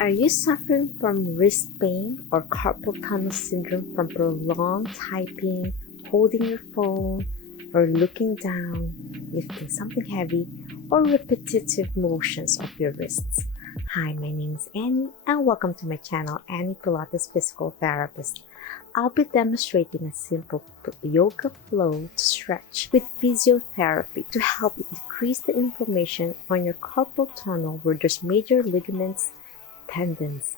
Are you suffering from wrist pain or carpal tunnel syndrome from prolonged typing, holding your phone, or looking down, lifting something heavy, or repetitive motions of your wrists? Hi, my name is Annie, and welcome to my channel, Annie Pilates Physical Therapist. I'll be demonstrating a simple yoga flow to stretch with physiotherapy to help decrease the inflammation on your carpal tunnel where there's major ligaments, tendons,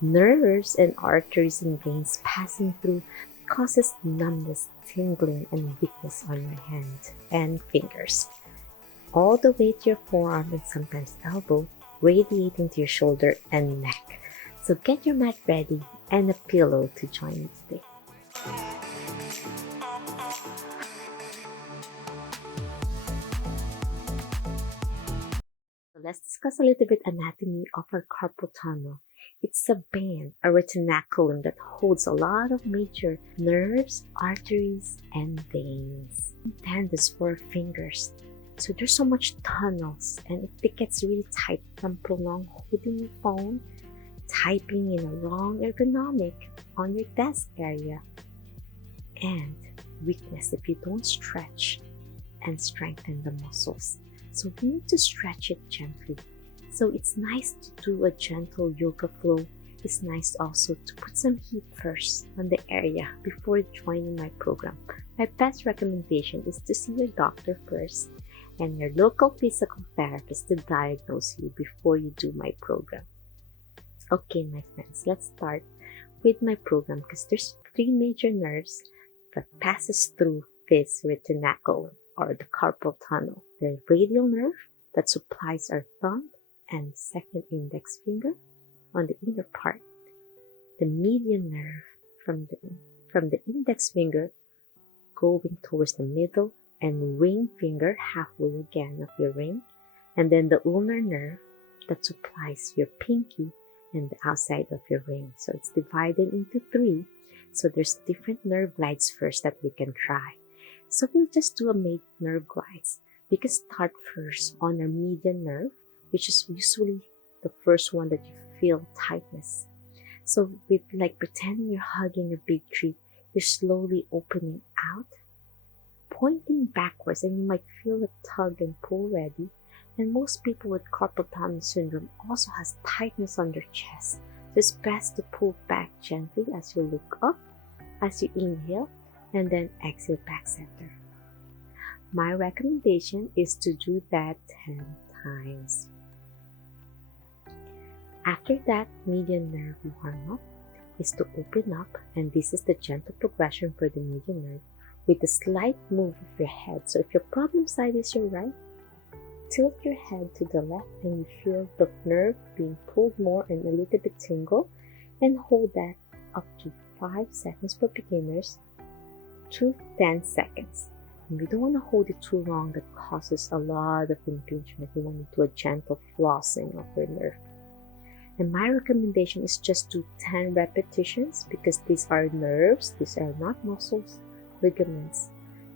nerves, and arteries and veins passing through causes numbness, tingling, and weakness on your hand and fingers, all the way to your forearm and sometimes elbow, radiating to your shoulder and neck. So get your mat ready and a pillow to join me today. So let's discuss a little bit anatomy of our carpal tunnel. It's a band, a retinaculum that holds a lot of major nerves, arteries, and veins. Tendons for fingers. So there's so much tunnels, and if it gets really tight from prolonged holding your phone, typing in a wrong ergonomic on your desk area, and weakness if you don't stretch and strengthen the muscles. So we need to stretch it gently. So it's nice to do a gentle yoga flow. It's nice also to put some heat first on the area before joining my program. My best recommendation is to see your doctor first and your local physical therapist to diagnose you before you do my program. Okay, my friends, let's start with my program because there's 3 major nerves that passes through this retinaculum or the carpal tunnel. The radial nerve that supplies our thumb and second index finger on the inner part. The median nerve from the index finger going towards the middle and ring finger halfway again of your ring. And then the ulnar nerve that supplies your pinky and the outside of your ring. So it's divided into 3. So there's different nerve glides first that we can try. So we'll just do a nerve glides. We can start first on our median nerve, which is usually the first one that you feel tightness. So with like pretending you're hugging a big tree, you're slowly opening out, pointing backwards, and you might feel a tug and pull ready. And most people with carpal tunnel syndrome also has tightness on their chest. So it's best to pull back gently as you look up, as you inhale, and then exhale back center. My recommendation is to do that 10 times. After that median nerve warm-up is to open up, and this is the gentle progression for the median nerve with a slight move of your head. So if your problem side is your right, tilt your head to the left and you feel the nerve being pulled more and a little bit tingle, and hold that up to 5 seconds for beginners to 10 seconds. And we don't want to hold it too long, that causes a lot of impingement. We want to do a gentle flossing of your nerve. And my recommendation is just do 10 repetitions because these are nerves, these are not muscles, ligaments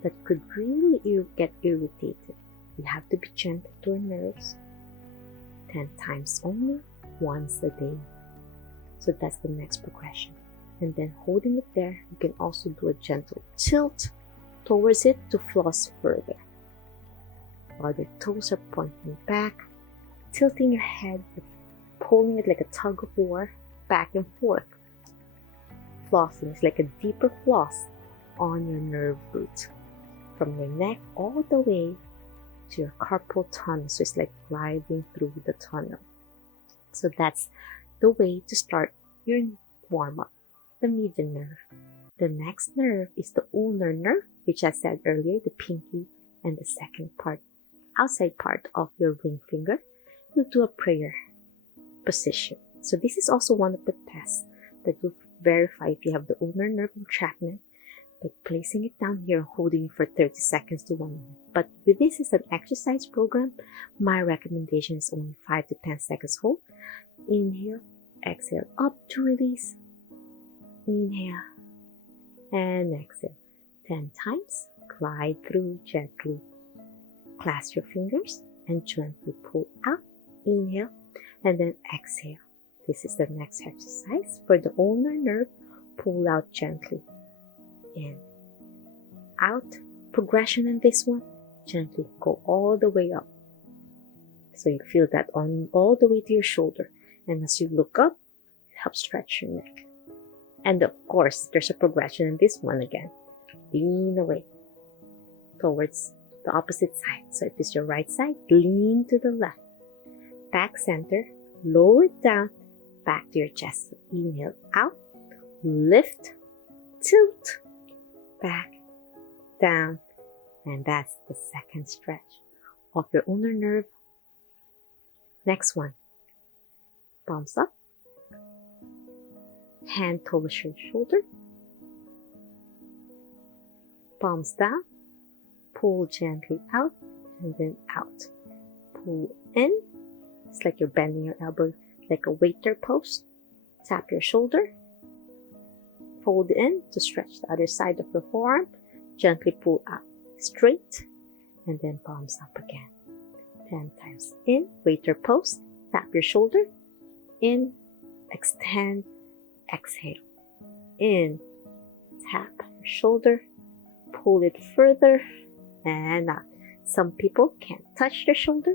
that could really get irritated. We have to be gentle to our nerves. 10 times only, once a day. So that's the next progression. And then holding it there, you can also do a gentle tilt towards it to floss further. While the toes are pointing back, tilting your head, pulling it like a tug of war, back and forth. Flossing is like a deeper floss on your nerve root, from your neck all the way to your carpal tunnel. So it's like gliding through the tunnel. So that's the way to start your warm-up, the median nerve. The next nerve is the ulnar nerve, which I said earlier, the pinky and the second part, outside part of your ring finger. You'll do a prayer position. So this is also one of the tests that will verify if you have the ulnar nerve entrapment by placing it down here and holding it for 30 seconds to 1 minute. But with this is an exercise program, my recommendation is only 5 to 10 seconds hold. Inhale, exhale up to release. Inhale and exhale. 10 times. Glide through gently. Clasp your fingers and gently pull out. Inhale and then exhale. This is the next exercise. For the ulnar nerve, pull out gently. In, out. Progression in this one, gently go all the way up. So you feel that on all the way to your shoulder. And as you look up, it helps stretch your neck. And of course, there's a progression in this one again. Lean away towards the opposite side. So if it's your right side, lean to the left. Back center, lower it down, back to your chest. Inhale out, lift, tilt, back, down. And that's the second stretch of your ulnar nerve. Next one, palms up, hand towards your shoulder, palms down, pull gently out, and then out. Pull in, it's like you're bending your elbow like a waiter pose. Tap your shoulder, fold in to stretch the other side of your forearm, gently pull out straight, and then palms up again. 10 times in, waiter pose, tap your shoulder, in, extend, exhale, in, tap your shoulder, pull it further, and out. Some people can't touch their shoulder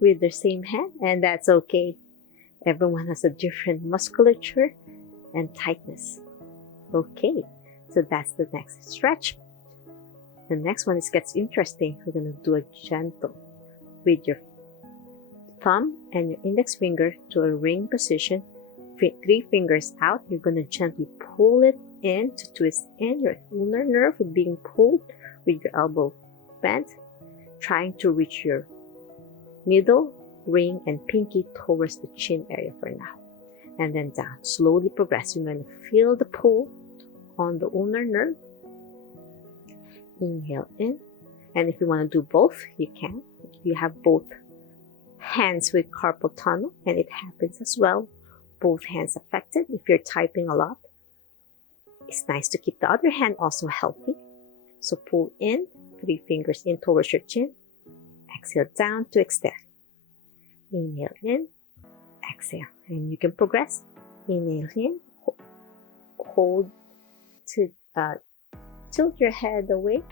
with their same hand, and that's okay. Everyone has a different musculature and tightness. Okay, so that's the next stretch. The next one gets interesting. We're going to do a gentle with your thumb and your index finger to a ring position. 3 fingers out. You're going to gently pull it in to twist in. Your ulnar nerve is being pulled with your elbow bent, trying to reach your middle, ring, and pinky towards the chin area for now. And then down. Slowly progress. You're going to feel the pull on the ulnar nerve. Inhale in. And if you want to do both, you can. You have both hands with carpal tunnel, and it happens as well. Both hands affected. If you're typing a lot, it's nice to keep the other hand also healthy. So pull in, 3 fingers in towards your chin. Exhale down to extend. Inhale in, exhale. And you can progress. Inhale in, hold to tilt your head away.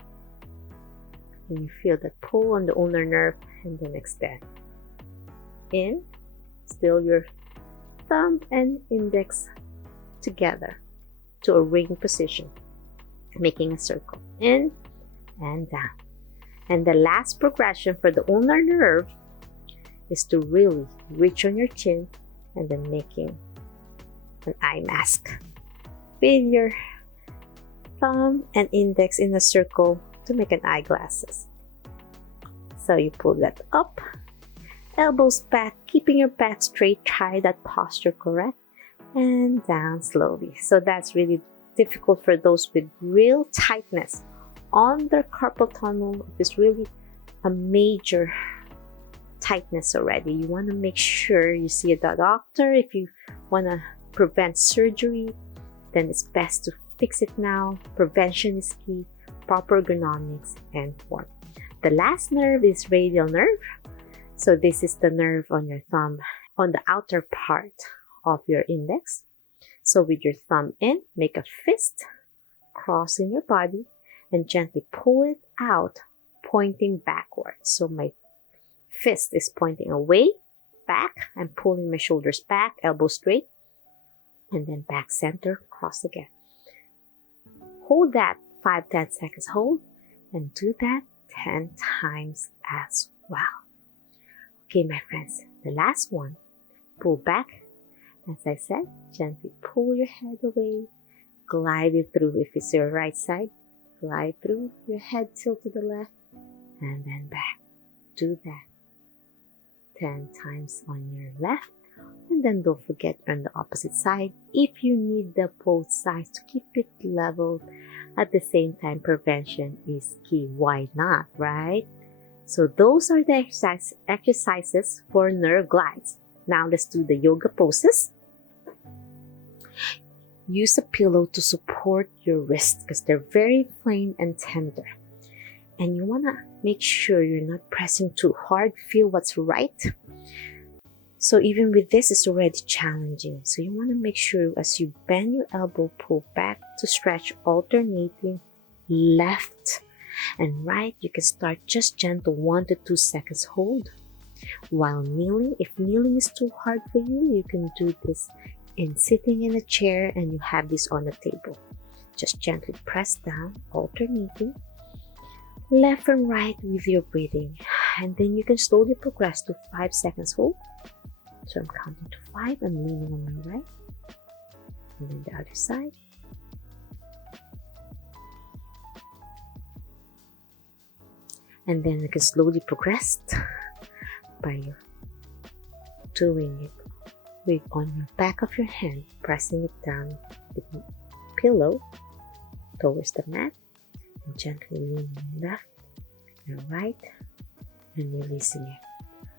And you feel the pull on the ulnar nerve, and then extend. In, still your thumb and index together to a ring position, making a circle. In and down. And the last progression for the ulnar nerve is to really reach on your chin and then making an eye mask with your thumb and index in a circle to make an eyeglasses. So you pull that up, elbows back, keeping your back straight, try that posture correct, and down slowly. So that's really difficult for those with real tightness on their carpal tunnel. It's really a major tightness already. You want to make sure you see a doctor. If you want to prevent surgery, then it's best to fix it now. Prevention is key, proper ergonomics, and form. The last nerve is radial nerve. So this is the nerve on your thumb, on the outer part of your index. So with your thumb in, make a fist, crossing your body, and gently pull it out, pointing backwards. So my fist is pointing away, back. I'm pulling my shoulders back, elbow straight, and then back center, cross again. Hold that 5-10 seconds, hold, and do that 10 times as well. Okay, my friends, the last one, pull back. As I said, gently pull your head away, glide it through. If it's your right side, glide through, your head tilt to the left, and then back. Do that 10 times on your left, and then don't forget on the opposite side. If you need the both sides to keep it leveled, at the same time, prevention is key. Why not, right? So those are the exercises for nerve glides. Now let's do the yoga poses. Use a pillow to support your wrists because they're very inflamed and tender. And you want to make sure you're not pressing too hard. Feel what's right. So even with this, it's already challenging. So you want to make sure as you bend your elbow, pull back to stretch alternating left and right. You can start just gentle 1 to 2 seconds hold. While kneeling, if kneeling is too hard for you, you can do this in sitting in a chair and you have this on the table. Just gently press down, alternating left and right with your breathing. And then you can slowly progress to 5 seconds hold. So I'm counting to 5 and leaning on my right. And then the other side. And then you can slowly progress by doing it with on your back of your hand, pressing it down with the pillow towards the mat, and gently leaning left and right, and releasing it.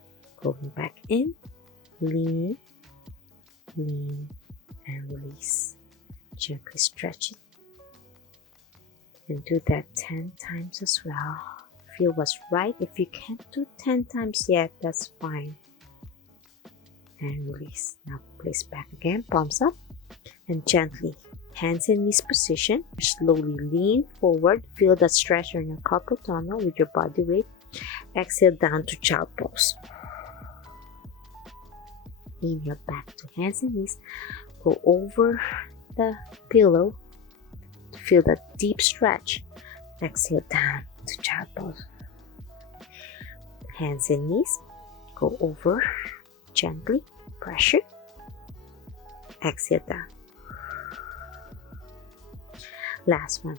Going back in, lean, lean, and release. Gently stretch it. And do that 10 times as well. Feel what's right. If you can't do 10 times yet, that's fine. And release. Now place back again, palms up, and gently hands in knees position. Slowly lean forward. Feel that stretch on your carpal tunnel with your body weight. Exhale down to child pose. Inhale back to hands and knees. Go over the pillow to feel that deep stretch. Exhale down to child pose. Hands and knees. Go over gently. Pressure. Exhale down. Last one.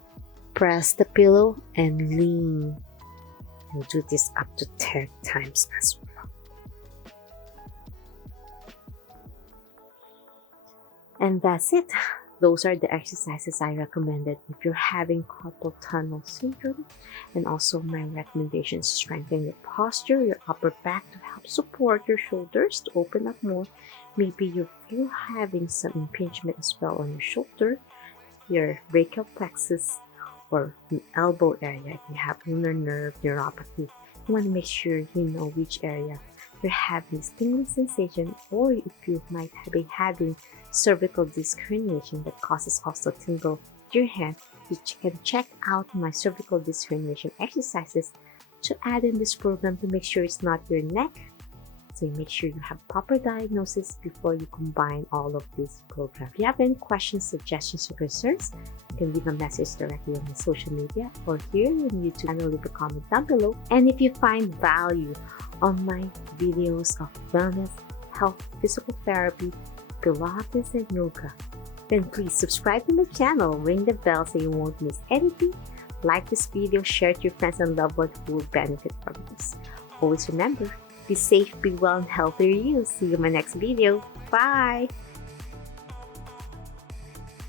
Press the pillow and lean. And do this up to 10 times as well. And that's it. Those are the exercises I recommended if you're having carpal tunnel syndrome. And also my recommendations: strengthen your posture, your upper back to help support your shoulders to open up more. Maybe you're having some impingement as well on your shoulder, your brachial plexus, or the elbow area. If you have ulnar nerve neuropathy, you want to make sure you know which area you're having tingling sensation, or if you might be having cervical disc herniation that causes also tingle to your hand, you can check out my cervical disc herniation exercises to add in this program to make sure it's not your neck. So you make sure you have proper diagnosis before you combine all of these programs. If you have any questions, suggestions, or concerns, you can leave a message directly on my social media or here on YouTube channel. Leave a comment down below. And if you find value on my videos of wellness, health, physical therapy, Pilates, and yoga, then please subscribe to my channel, ring the bell so you won't miss anything. Like this video, share it to your friends and loved ones who will benefit from this. Always remember, be safe, be well, and healthy you. See you in my next video. Bye!